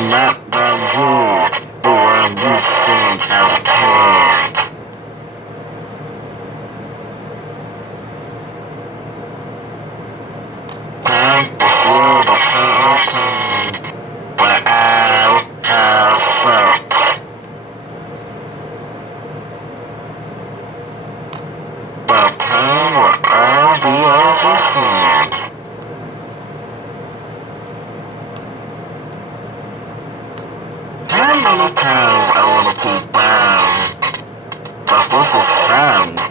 not that you, the one you think I can. Time to feel the pain, but I have felt. The pain will all be over soon. How many times I wanna keep down, but this is fun.